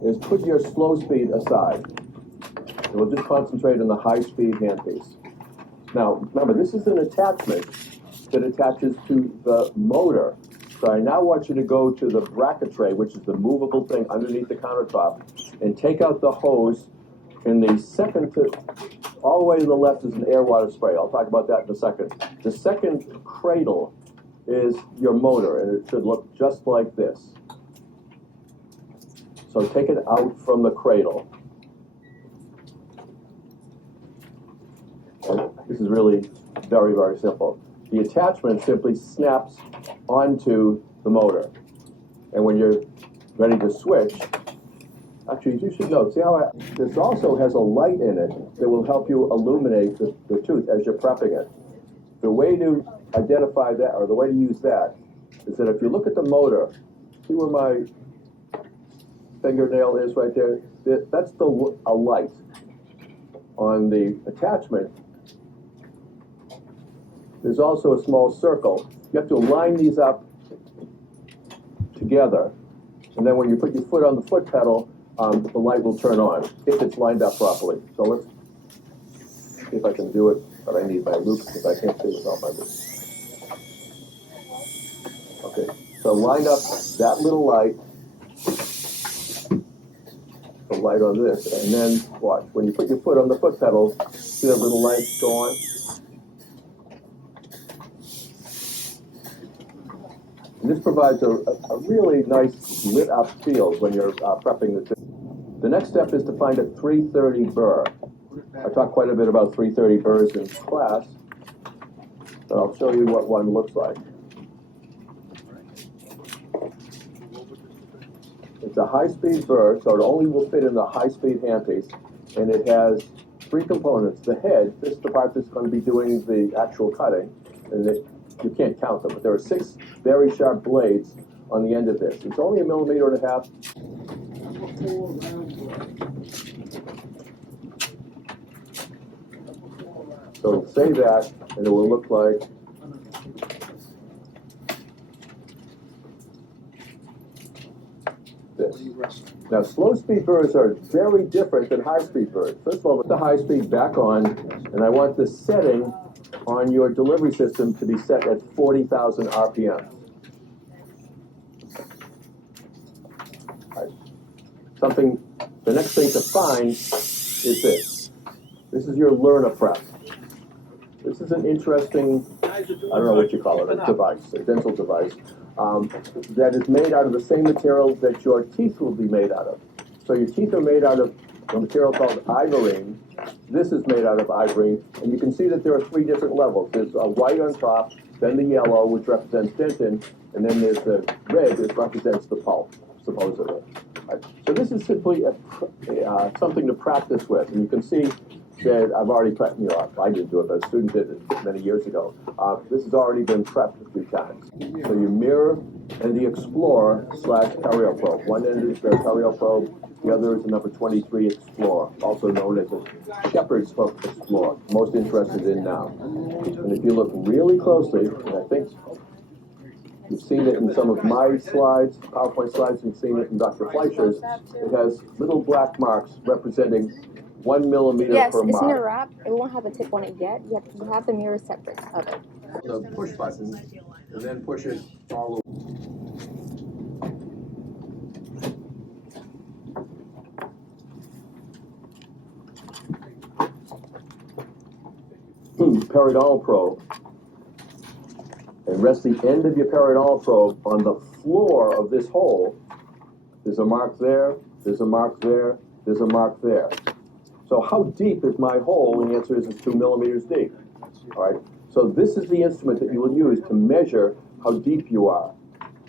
Is put your slow speed aside. And we'll just concentrate on the high speed handpiece. Now, remember, this is an attachment that attaches to the motor. So I now want you to go to the bracket tray, which is the movable thing underneath the countertop, and take out the hose. In the second, all the way to the left is an air water spray. I'll talk about that in a second. The second cradle is your motor, and it should look just like this. So take it out from the cradle. And this is really very, very simple. The attachment simply snaps onto the motor. And when you're ready to switch, actually you should note, see how this also has a light in it that will help you illuminate the tooth as you're prepping it. The way to identify that, or the way to use that, is that if you look at the motor, see where my fingernail is right there? That's a light on the attachment. There's also a small circle. You have to line these up together, and then when you put your foot on the foot pedal, the light will turn on if it's lined up properly. So let's see if I can do it, but I need my loop because I can't see without my loop. Okay, so line up that little light, the light on this, and then watch. When you put your foot on the foot pedal, see that little light go on? And this provides a really nice lit up feel when you're prepping the tooth. The next step is to find a 330 burr. I talked quite a bit about 330 burrs in class, but I'll show you what one looks like. It's a high-speed burr, so it only will fit in the high-speed handpiece, and it has three components. The head, this is the part that's going to be doing the actual cutting, and you can't count them, but there are 6 very sharp blades on the end of this. It's only 1.5 millimeters. So say that, and it will look like this. Now, slow-speed burrs are very different than high-speed burrs. First of all, put the high-speed back on, and I want the setting on your delivery system to be set at 40,000 RPM. The next thing to find is this. This is your learner prep. This is an interesting, I don't know what you call it, a device, a dental device, that is made out of the same material that your teeth will be made out of. So your teeth are made out of a material called ivorine. This is made out of ivorine, and you can see that there are 3 different levels. There's a white on top, then the yellow, which represents dentin, and then there's the red, which represents the pulp, supposedly. Right. So this is simply something to practice with, and you can see that I've already prepped, I didn't do it, but a student did it many years ago. This has already been prepped a few times. So you mirror and the Explorer / Perio Probe. One end is the Perio Probe, the other is the number 23 Explorer, also known as a Shepherd's Hook Explorer, most interested in now. And if you look really closely, and I think you've seen it in some of my slides, PowerPoint slides, you've seen it in Dr. Fleischer's, it has little black marks representing 1 millimeter per mark. Yes, it's in a wrap. It won't have a tip on it yet. You have the mirror separate of it. The push button, and then push it all the way. Periodontal probe, and rest the end of your periodontal probe on the floor of this hole. There's a mark there, there's a mark there, there's a mark there. So how deep is my hole? And the answer is it's 2 millimeters deep. All right. So this is the instrument that you will use to measure how deep you are.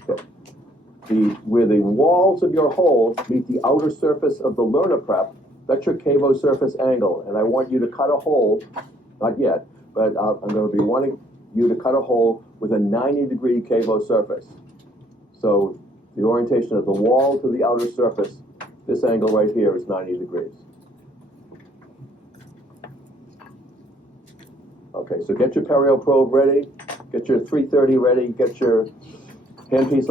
Okay. where the walls of your hole meet the outer surface of the learner prep, that's your cavo surface angle. And I want you to cut a hole, not yet, but I'm going to be wanting you to cut a hole with a 90-degree cavo surface. So the orientation of the wall to the outer surface, this angle right here is 90 degrees. Okay, so get your perio probe ready, get your 330 ready, get your handpiece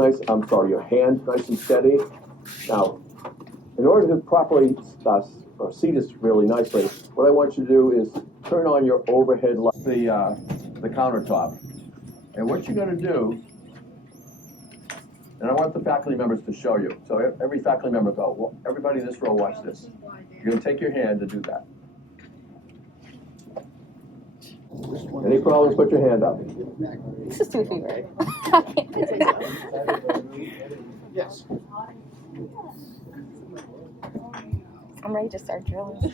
your hand nice and steady. Now, in order to properly seat this really nicely, what I want you to do is turn on your overhead light, the countertop. And what you're going to do, and I want the faculty members to show you. So every faculty member go, well, everybody in this row, watch this. You're going to take your hand to do that. Any problems, put your hand up. This is 2 feet, right? I can't do that. Yes. I'm ready to start drilling.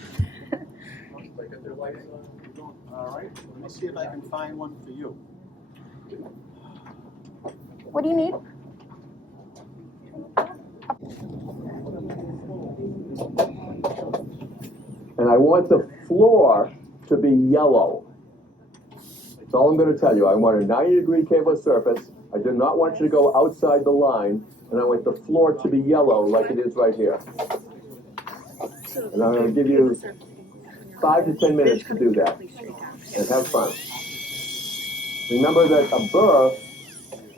All right, let me see if I can find one for you. What do you need? And I want the floor to be yellow. That's all I'm going to tell you. I want a 90-degree cavo surface. I do not want you to go outside the line, and I want the floor to be yellow like it is right here. And I'm going to give you 5 to 10 minutes to do that, and have fun. Remember that a burr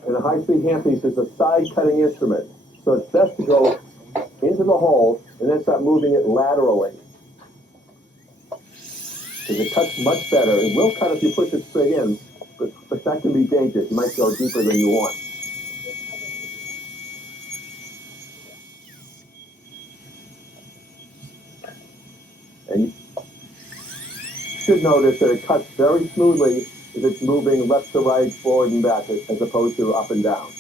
in a high-speed handpiece is a side-cutting instrument, so it's best to go into the hole and then start moving it laterally. Because it cuts much better. It will cut if you push it straight in, but that can be dangerous. You might go deeper than you want. And you should notice that it cuts very smoothly if it's moving left to right, forward and back, as opposed to up and down.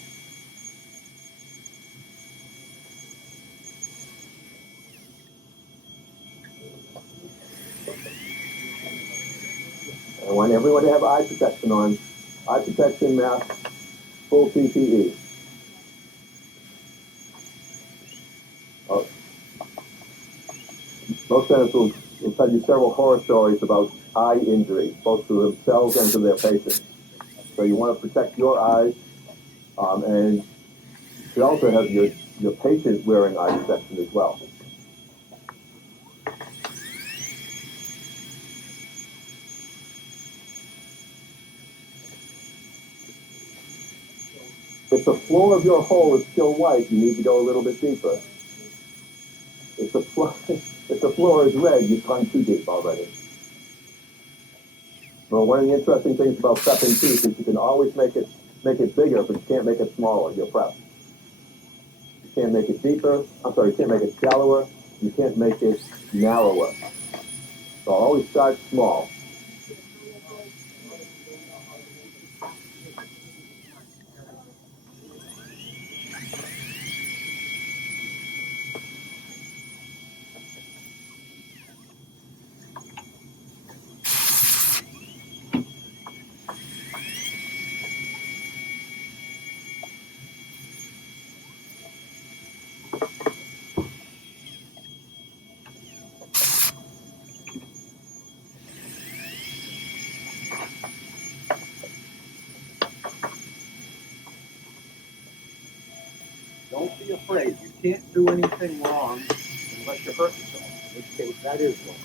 I want everyone to have eye protection on. Eye protection, mask, full PPE. Most dentists will tell you several horror stories about eye injury, both to themselves and to their patients. So you want to protect your eyes, and you should also have your patient wearing eye protection as well. If the floor of your hole is still white, you need to go a little bit deeper. If the floor is red, you've gone too deep already. Well, one of the interesting things about prepping teeth is you can always make it bigger, but you can't make it smaller, your prep. You can't make it deeper, you can't make it shallower, you can't make it narrower. So always start small. Don't be afraid. You can't do anything wrong unless you hurt yourself. In this case, that is wrong.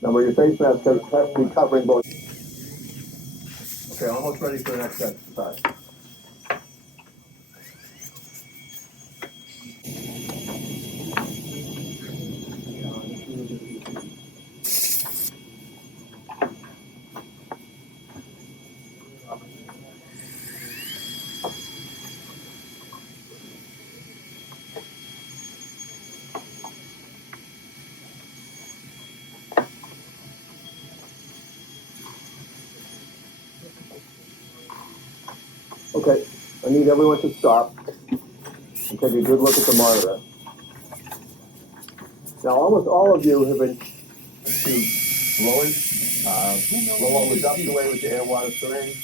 Remember, your face mask has to be covering both. Okay, almost ready for the next exercise. need everyone to stop and take a good look at the monitor. Now, almost all of you have been to blow all the dust away with your air water syringe,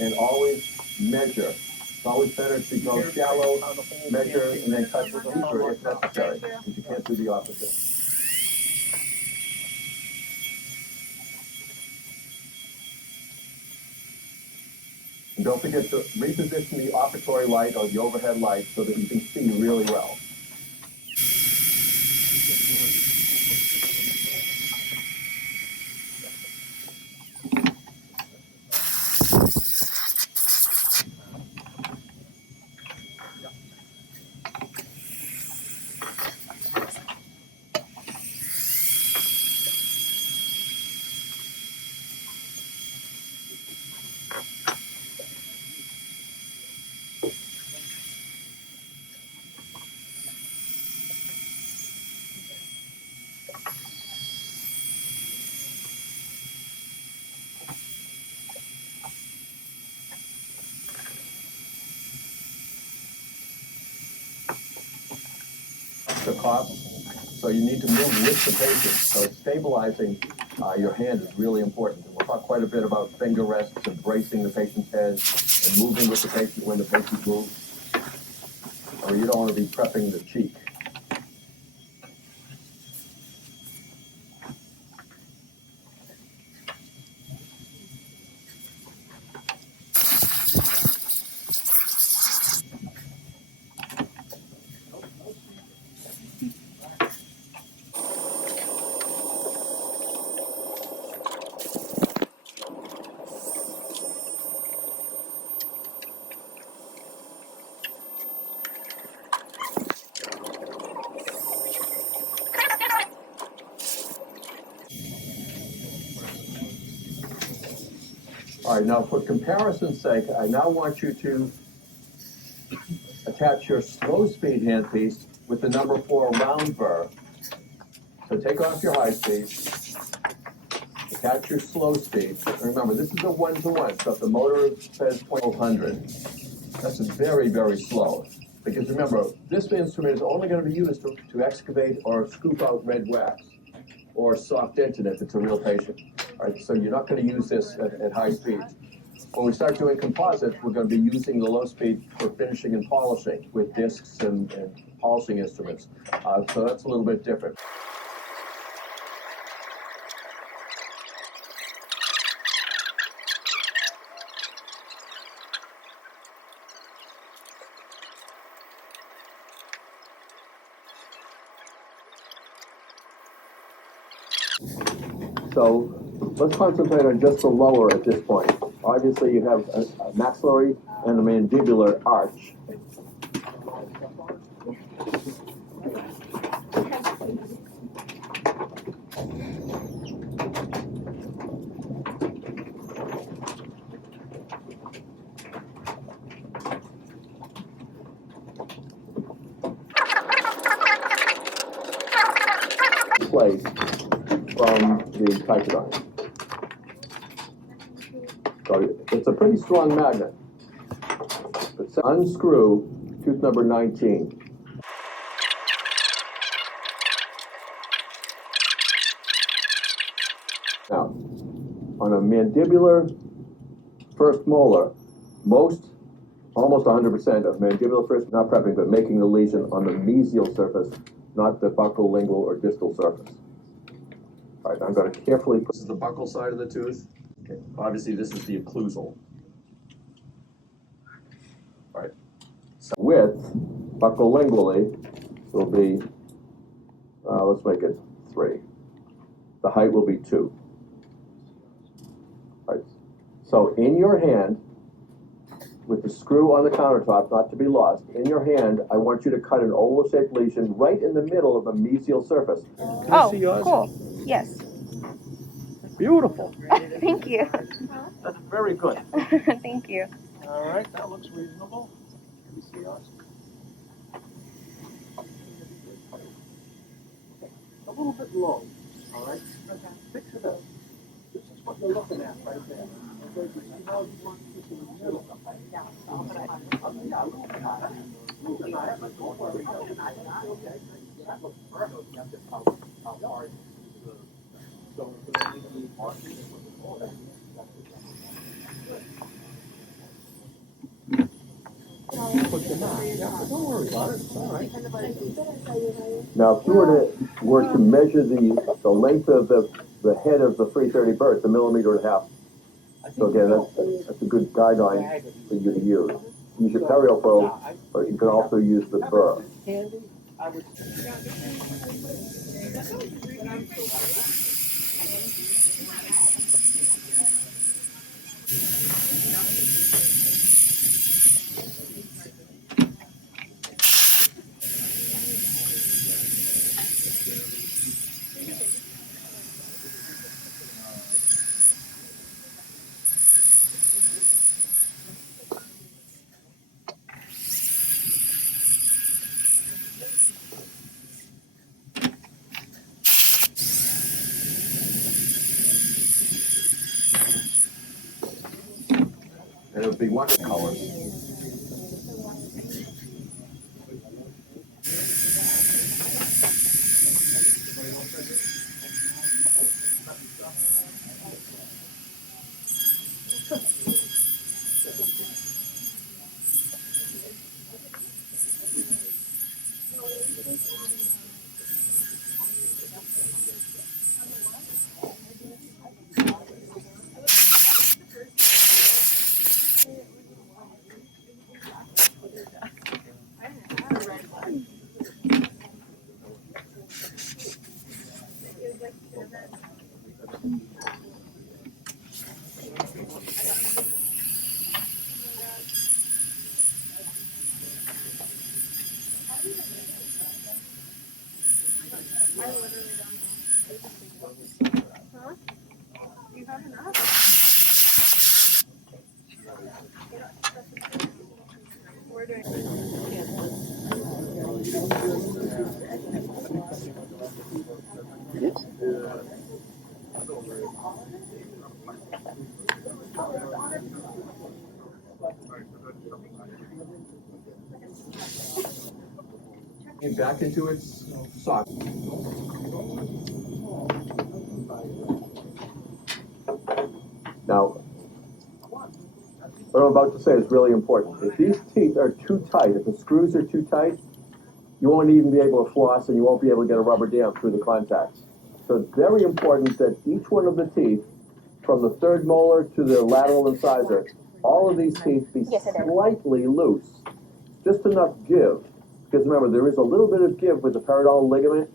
and always measure. It's always better to go shallow, measure, and then cut deeper if necessary, because you can't do the opposite. And don't forget to reposition the operatory light or the overhead light so that you can see really well. The cost, so you need to move with the patient. So stabilizing your hand is really important. And we'll talk quite a bit about finger rests and bracing the patient's head and moving with the patient when the patient moves. Or you don't want to be prepping the cheek. All right, now for comparison's sake, I now want you to attach your slow speed handpiece with the number 4 round burr. So take off your high speed, attach your slow speed. And remember, this is a 1-to-1, so if the motor says 1200, that's very, very slow. Because remember, this instrument is only going to be used to excavate or scoop out red wax or soft dentin if it's a real patient. All right, so you're not going to use this at high speed. When we start doing composites, we're going to be using the low speed for finishing and polishing with discs and polishing instruments. So that's a little bit different. So let's concentrate on just the lower at this point. Obviously, you have a maxillary and a mandibular arch. Place from the typodine. So it's a pretty strong magnet. But unscrew tooth number 19. Now, on a mandibular first molar, almost 100% of mandibular first, not prepping, but making the lesion on the mesial surface, not the buccal, lingual, or distal surface. All right, I'm going to carefully put... This is the buccal side of the tooth. Okay. Obviously, this is the occlusal. All right. So width, buccolingually, will be, let's make it 3. The height will be 2. All right. So in your hand, with the screw on the countertop, not to be lost, in your hand, I want you to cut an oval-shaped lesion right in the middle of the mesial surface. Can I see yours? Cool. Yes. Beautiful. Thank you. That's very good. Thank you. All right, that looks reasonable. Can you see yours? A little bit low, all right? Fix it up. This is what you're looking at right there. Don't worry about it. It's all right. Now, if you were to measure the length of the head of the 330 bird, it's 1.5 millimeters. So again, that's a good guideline for you to use. Use your perio probe, but you can also use the burr. Candy, I would. And it would be one color. Back into its socket. Now, what I'm about to say is really important. If these teeth are too tight, if the screws are too tight, you won't even be able to floss and you won't be able to get a rubber dam through the contacts. So it's very important that each one of the teeth, from the third molar to the lateral incisor, all of these teeth be slightly loose. Just enough give. Because remember, there is a little bit of give with the periodontal ligament.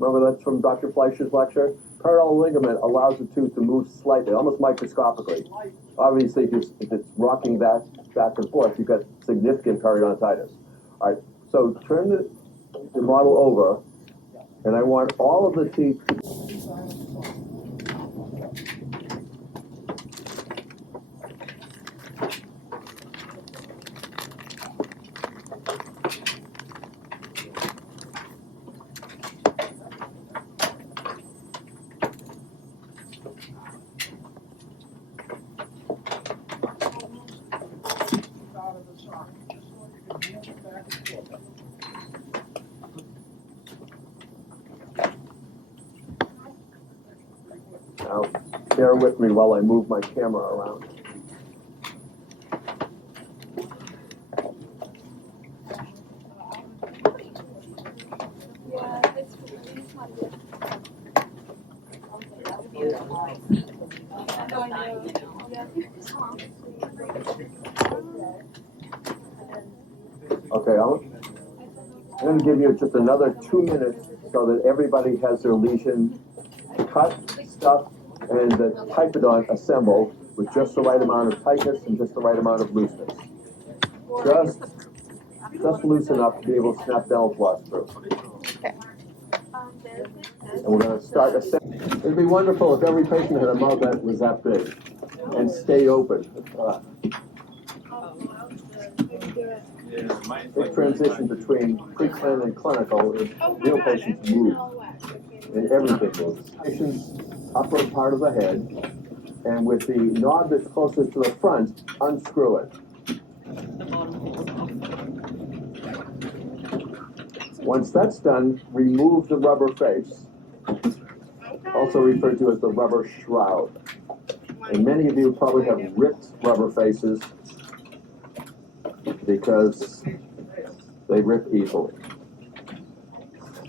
Remember, that's from Dr. Fleischer's lecture? Periodontal ligament allows the tooth to move slightly, almost microscopically. Obviously, if it's rocking that back and forth, you've got significant periodontitis. All right, so turn the model over, and I want all of the teeth. Now, bear with me while I move my camera around. Okay, I'm going to give you just another 2 minutes so that everybody has their lesion cut, stuffed, and the typodont assembled with just the right amount of tightness and just the right amount of looseness. Just loose enough to be able to snap dental floss through. And we're going to start assembling. It'd be wonderful if every patient had a mouth that was that big and stayed open. This transition between pre-clin and clinical, real patients move, and everything moves. Patient's upper part of the head, and with the knob that's closest to the front, unscrew it. Once that's done, remove the rubber face, also referred to as the rubber shroud. And many of you probably have ripped rubber faces because they rip easily.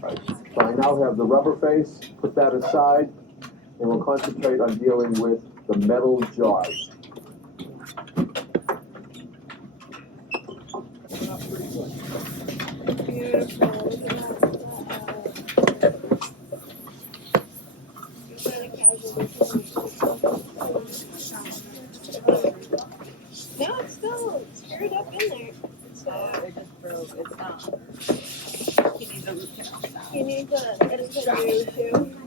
Right. So I now have the rubber face, put that aside, and we'll concentrate on dealing with the metal jaws. No, it's still screwed up in there. So It just broke. It's not. You need to look it up. you need to get it to new too.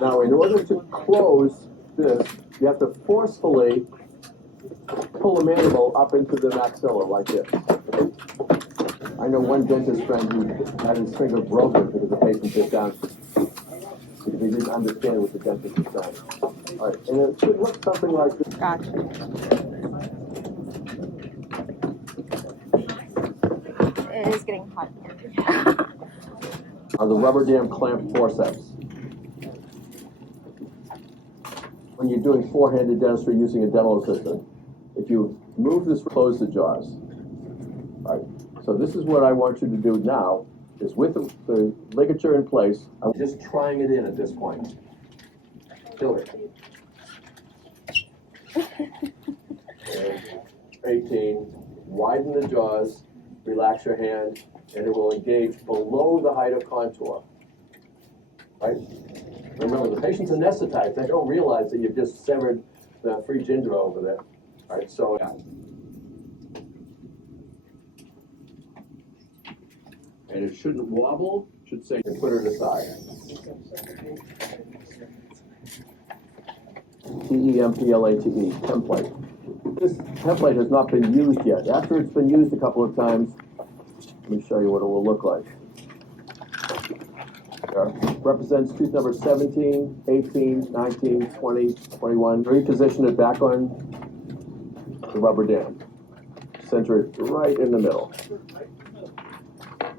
Now, in order to close this, you have to forcefully pull the mandible up into the maxilla like this. I know one dentist friend who had his finger broken because the patient bit down because he didn't understand what the dentist was saying. All right, and it should look something like this. Gotcha. It is getting hot here. Are the rubber dam clamp forceps. When you're doing four-handed dentistry using a dental assistant, if you move this, close the jaws. All right. So this is what I want you to do now, is with the ligature in place, I'm just trying it in at this point. Do it. And 18, widen the jaws, relax your hand, and it will engage below the height of contour. Right? Remember, the patient's anesthetized. They don't realize that you've just severed the free ginger over there. All right, so and it shouldn't wobble, should say, and put it aside. T-E-M-P-L-A-T-E, template. This template has not been used yet. After it's been used a couple of times, let me show you what it will look like. There. Represents tooth number 17, 18, 19, 20, 21. Reposition it back on the rubber dam. Center it right in the middle.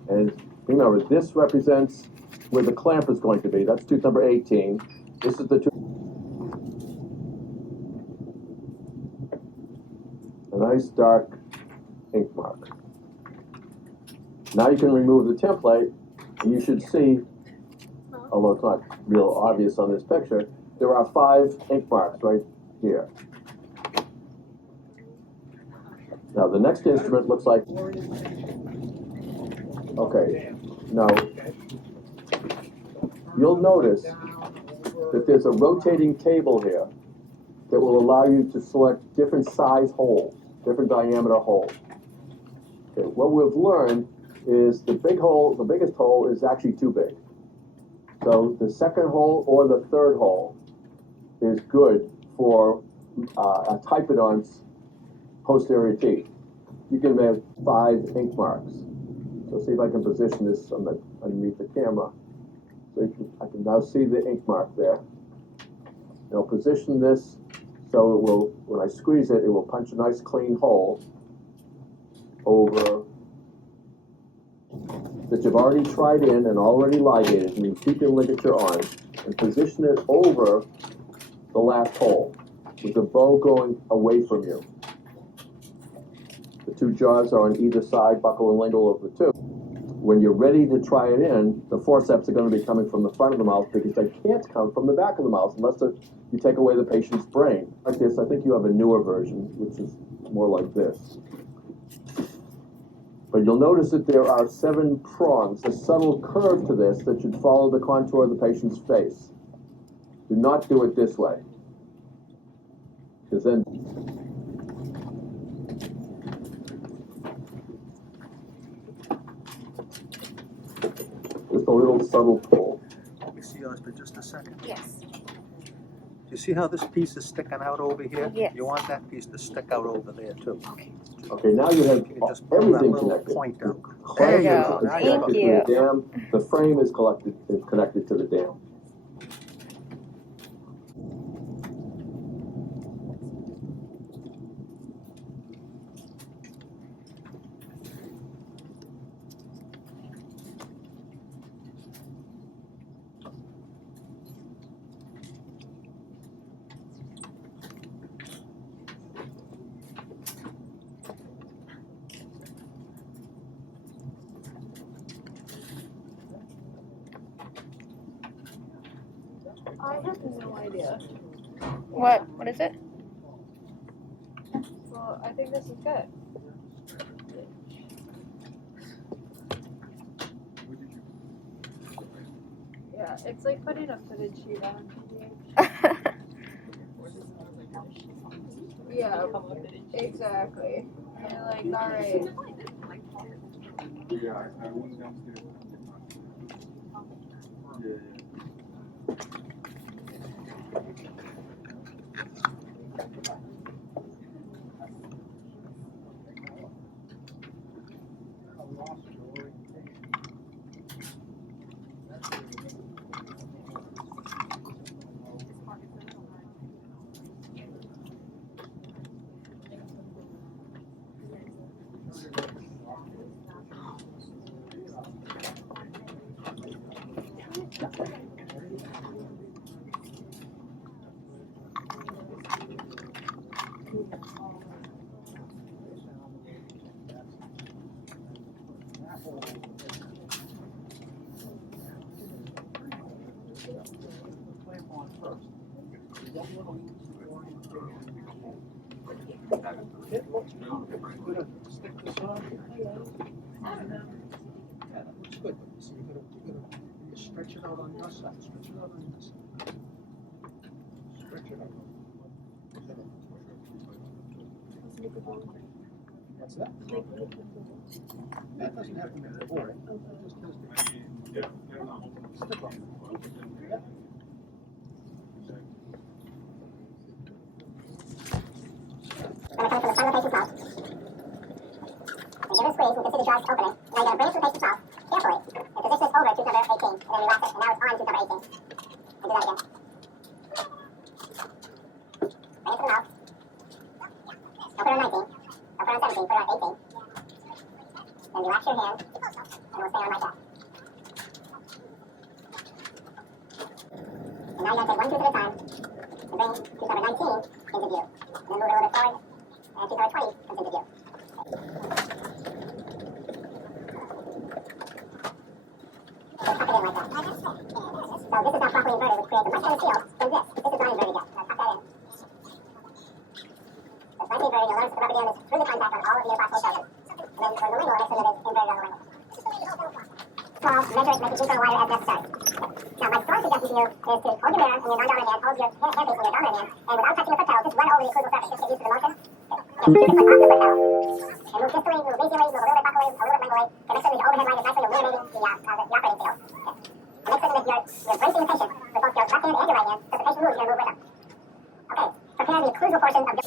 And remember, this represents where the clamp is going to be. That's tooth number 18. This is the tooth. A nice dark ink mark. Now you can remove the template, and you should see, although it's not real obvious on this picture, there are 5 ink marks right here. Now the next instrument looks like, okay, now you'll notice that there's a rotating table here that will allow you to select different size holes, different diameter holes. Okay, what we've learned is the big hole, the biggest hole is actually too big. So the second hole or the third hole is good for a typodonts posterior teeth. You can have 5 ink marks. So see if I can position this underneath the camera. So I can now see the ink mark there. I'll position this so it will, when I squeeze it, it will punch a nice clean hole over that you've already tried in and already ligated, and you keep your ligature on, and position it over the last hole with the bow going away from you. The 2 jaws are on either side, buccal and lingual of the tooth. When you're ready to try it in, the forceps are going to be coming from the front of the mouth because they can't come from the back of the mouth unless you take away the patient's brain. Like this, I think you have a newer version, which is more like this. But you'll notice that there are 7 prongs, a subtle curve to this that should follow the contour of the patient's face. Do not do it this way, because then just a little subtle pull. Let me see yours for just a second. Yes. You see how this piece is sticking out over here? Yes. You want that piece to stick out over there too. Okay, now you have You can just pull that everything little connected. point out. There There you you go. go. Now It's you Thank got connected you. to the dam. The frame is connected to the dam. I have no idea. What is it? Well, I think this is good. Yeah, it's like putting a fitted sheet on. Yeah, exactly. And you're like, alright. Yeah, I went downstairs. Yeah. It looks good. We're gonna stick this on here. Yeah, that looks good. So you stretch it out on your side. Stretch it out on your side. Stretch it out. What's that? That doesn't have to make a board. It just has to stick on it. Yeah. When it comes from the front of the patient's mouth, you give it a squeeze, you can see the jaw's opening. Now you're going to bring it to the patient's mouth carefully and position this over tooth number 18, and then relax it, and now it's on tooth number 18. And do that again. Bring it to the mouth. Don't put it on 19. Don't put it on 17. Put it on 18. Then relax your hand, and we'll stay on like that. And now you're going to take one tooth at a time and bring tooth number 19 into view. And then move it a little bit forward, and tooth number 20 comes into view. Just tuck it in like that. So this is not properly inverted, which creates a much better seal than this. This is not inverted yet. Now tuck that in. So it's nicely inverted. You'll notice the rubber dam is through the contact on all of the possible surfaces. And then for the lingual, next to it is inverted on the lingual. So measure it, make it deeper or wider as necessary. Now, my strong suggestion to you is to hold your mirror in your non-dominant hand, hold your hand facing your dominant hand, and without touching the foot pedal, just run over the occlusal surface. Just get used to the motion. And keep your foot off the foot pedal. And move distally, move medially, move a little bit buccally, a little bit lingually, to make certain that your overhead line is nicely illuminating the operating field. And make certain that you're bracing the patient with both your left hand and your right hand, so the patient moves, you're going to move with them. Okay, prepare the occlusal portion of your...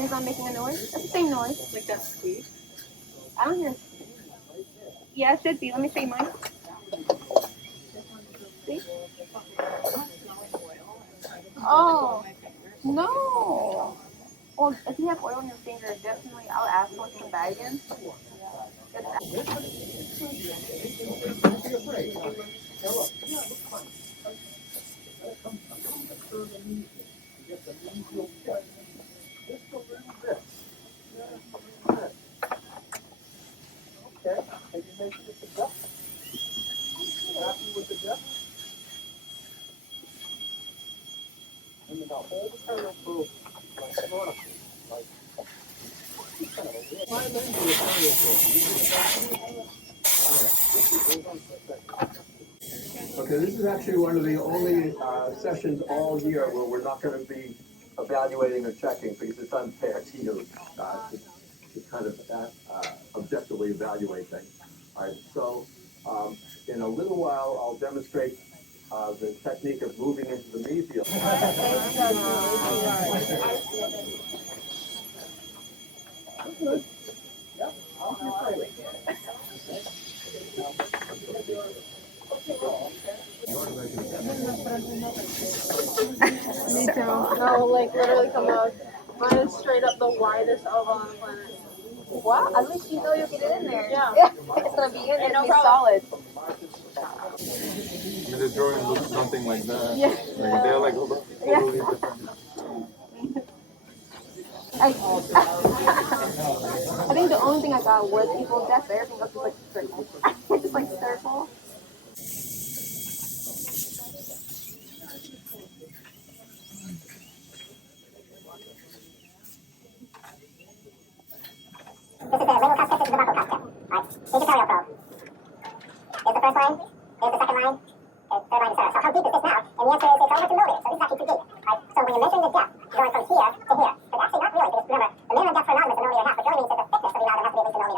It's not making a noise. That's the same noise. Like that squeeze. I don't hear. Yeah, it should be. Let me see mine. See? Oh no. Well, if you have oil in your finger, definitely I'll ask for some bagging. be afraid. Now look, yeah, look fine. Come through the medial. You get the medial tip. Just a little bit. Okay, can you make it the depth? Happy with the depth? And then I'll hold the perio probe like vertical, like kind of a real climb into the perio probe. Okay, this is actually one of the only sessions all year where we're not going to be evaluating or checking because it's unfair to you to kind of objectively evaluate things. All right, so in a little while I'll demonstrate the technique of moving into the mesial. Good. Yep, I'll be afraid. Me too. No, like literally come out. Mine is straight up the widest elbow on the planet. Wow, at least you know you get it in there. Yeah. It's gonna be in there, No it'll be problem. solid. I mean, the drawing looks something like that. Yeah. Like, they're like totally different. I think the only thing I got was equal depth, but everything else was like circle. Just like circle. This is the lingual cuff tip, this is the buccal cuff tip. Alright, here's your perio probe. Here's the first line, here's the second line, here's the third line, etc. So how deep is this now? And the answer is it's over 2 millimeters, so this is actually too deep. Alright, so when you're measuring the depth, you're going from here to here. But actually not really, because remember, the minimum depth for an amalgam is 1.5 millimeters, which only means that the thickness of the amalgam has to be at least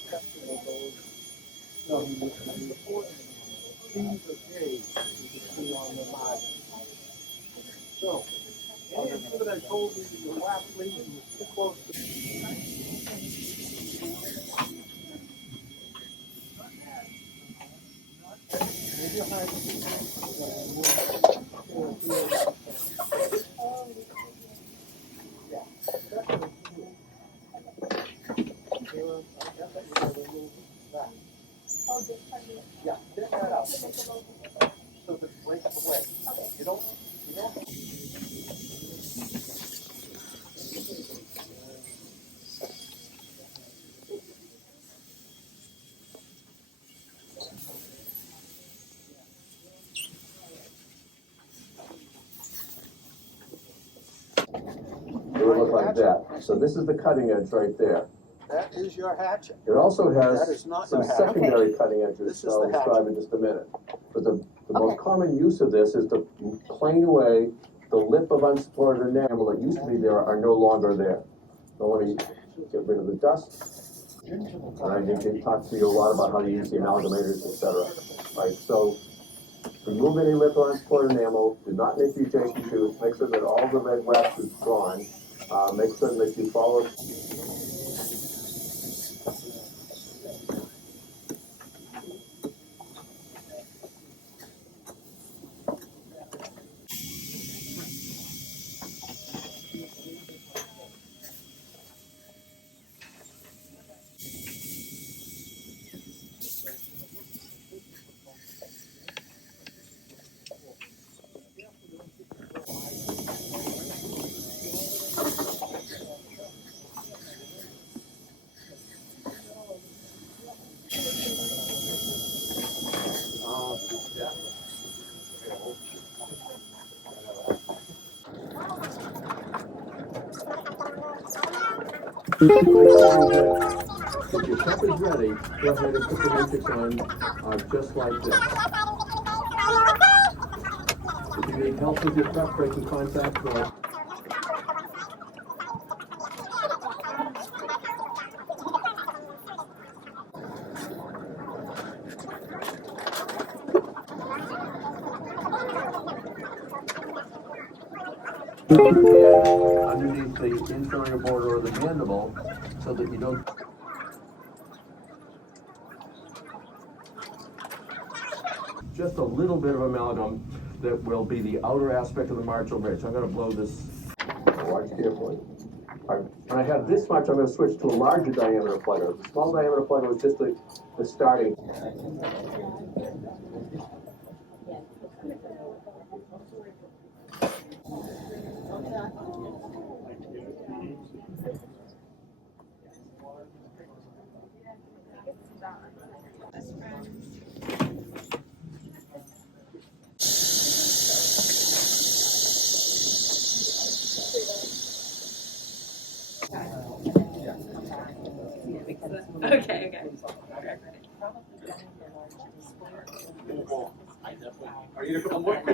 1.5 millimeters. So let me draw another. So, anything that I told you in the last meeting was too close to. Maybe a high. Yeah, get that out. So that it breaks away. You don't. It would look like that. So this is the cutting edge right there. That is your hatchet. It also That has is not some your hatchet. secondary cutting edges, This is so I'll the describe in just a minute. But the most common use of this is to plane away the lip of unsupported enamel that used to be there are no longer there. So let me get rid of the dust. And I need to talk to you a lot about how to use the amalgamators, etc. Right, so remove any lip of unsupported enamel, do not make the adjacent tooth, make sure that all the red wax is gone, make sure that you follow. If your cup is ready, go ahead and put the matrix on just like this. If you need help with your cup breaking contact, go. Underneath the inferior border of the mandible so that you don't. Just a little bit of amalgam that will be the outer aspect of the marginal ridge. I'm going to blow this. Watch carefully. All right. When I have this much, I'm going to switch to a larger diameter plugger. The small diameter plugger was just the starting. Okay. Are you gonna come with?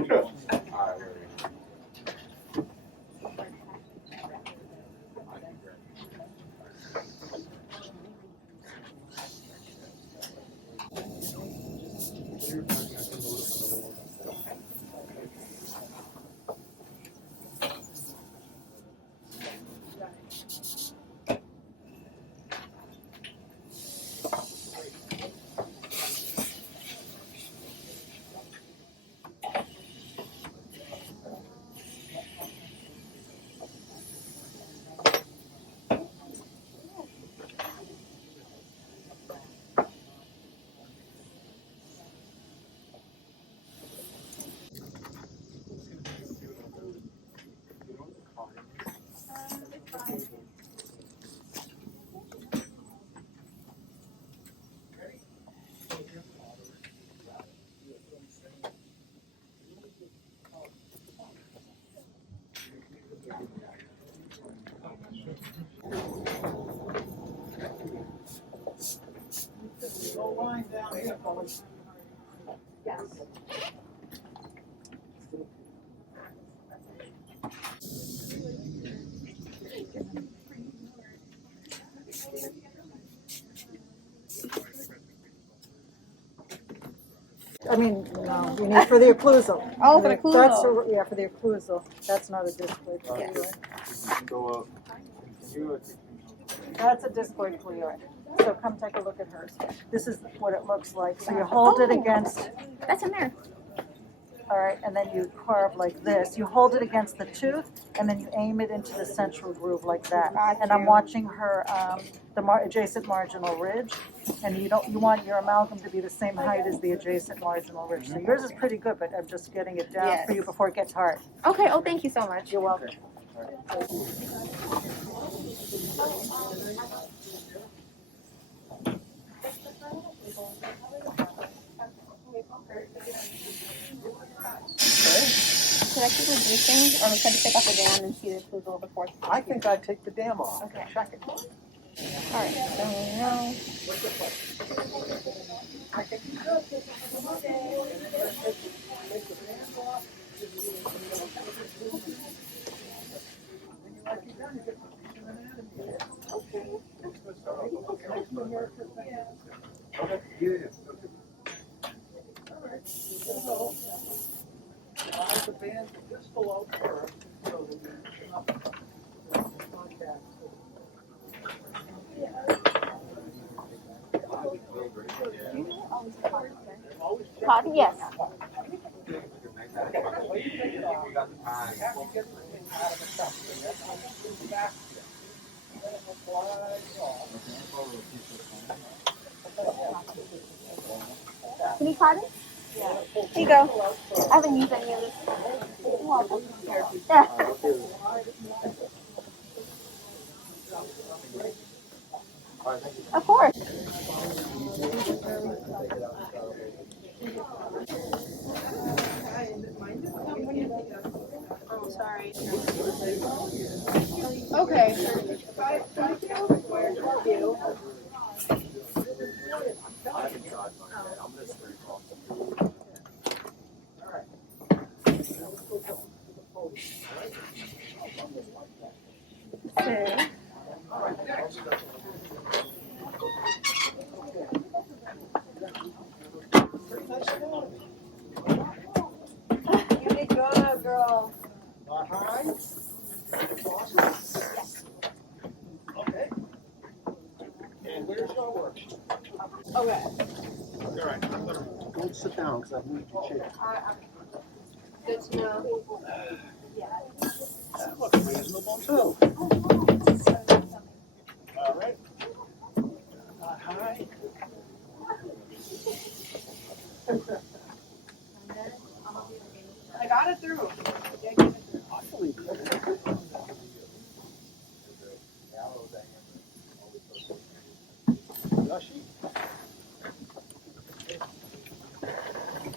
No line down here, fellas. I mean, no, you need for the occlusal. Oh, for the That's, occlusal. yeah, for the occlusal. That's not a discoid Yes. clearoid. Go up. You That's a discoid clearoid. So come take a look at hers. This is what it looks like. So you hold it against, That's in there. all right, and then you carve like this. You hold it against the tooth, and then you aim it into the central groove like that. Got And I'm you. watching her, adjacent marginal ridge, and you want your amalgam to be the same height as the adjacent marginal ridge. So yours is pretty good, but I'm just getting it down for you Yes. before it gets hard. Okay. Oh, thank you so much. You're welcome. Should I keep reducing, or should I just take off the dam and see the occlusal before? I think I'd take the dam off. Okay. Check it. All right. So now. The band just below first, so that we contact. Cotton? Yes. Can you cotton? Here you go. I haven't used any of this. You're welcome. Yeah. Of course. Oh, sorry. Okay. You did good, girl. Not high? Okay. And where's your worksheet? Okay. All right, I'm gonna go sit down because I've moved your chair. Good to know. That looks reasonable too. All right. Not high. I got it through. Awfully good. Gushy.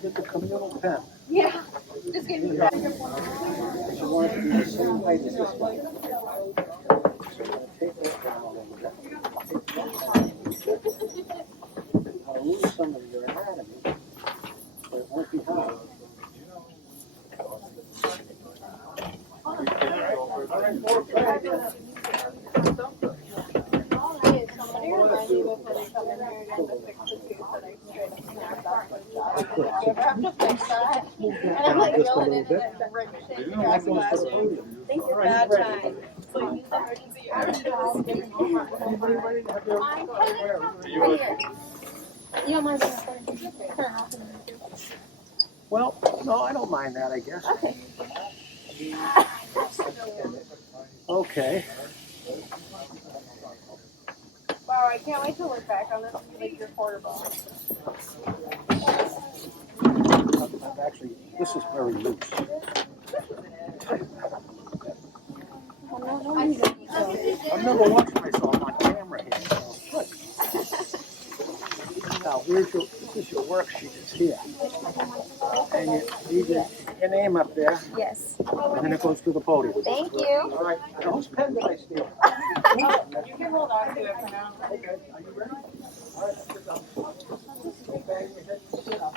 Get the communal pen. Yeah. Just give me that. You want it to be the same height as this one. So you're gonna take this down a little bit. I'll lose some of your anatomy, but it won't be hard. Somebody remind me before they come in here again to fix the tooth that I straight up snapped off my jaw. You ever have to fix that? And I'm like going in and it's ricocheting across the classroom. Bad time. So you need the emergency. I don't know this is You don't mind being recorded? Turn off and then Well, no, I don't mind that, I guess. Okay. Wow, I can't wait to look back on this and be like your quarter bone. Actually, this is very loose. I've never watched myself on camera here. So. Now, this is your worksheet, it's here. And you leave your name up there, Yes. and then it goes to the podium. Thank you. All right, now whose pen did I steal? You can hold on to it for now. Okay, are you ready? All right, let's go. Bang your head, sit up.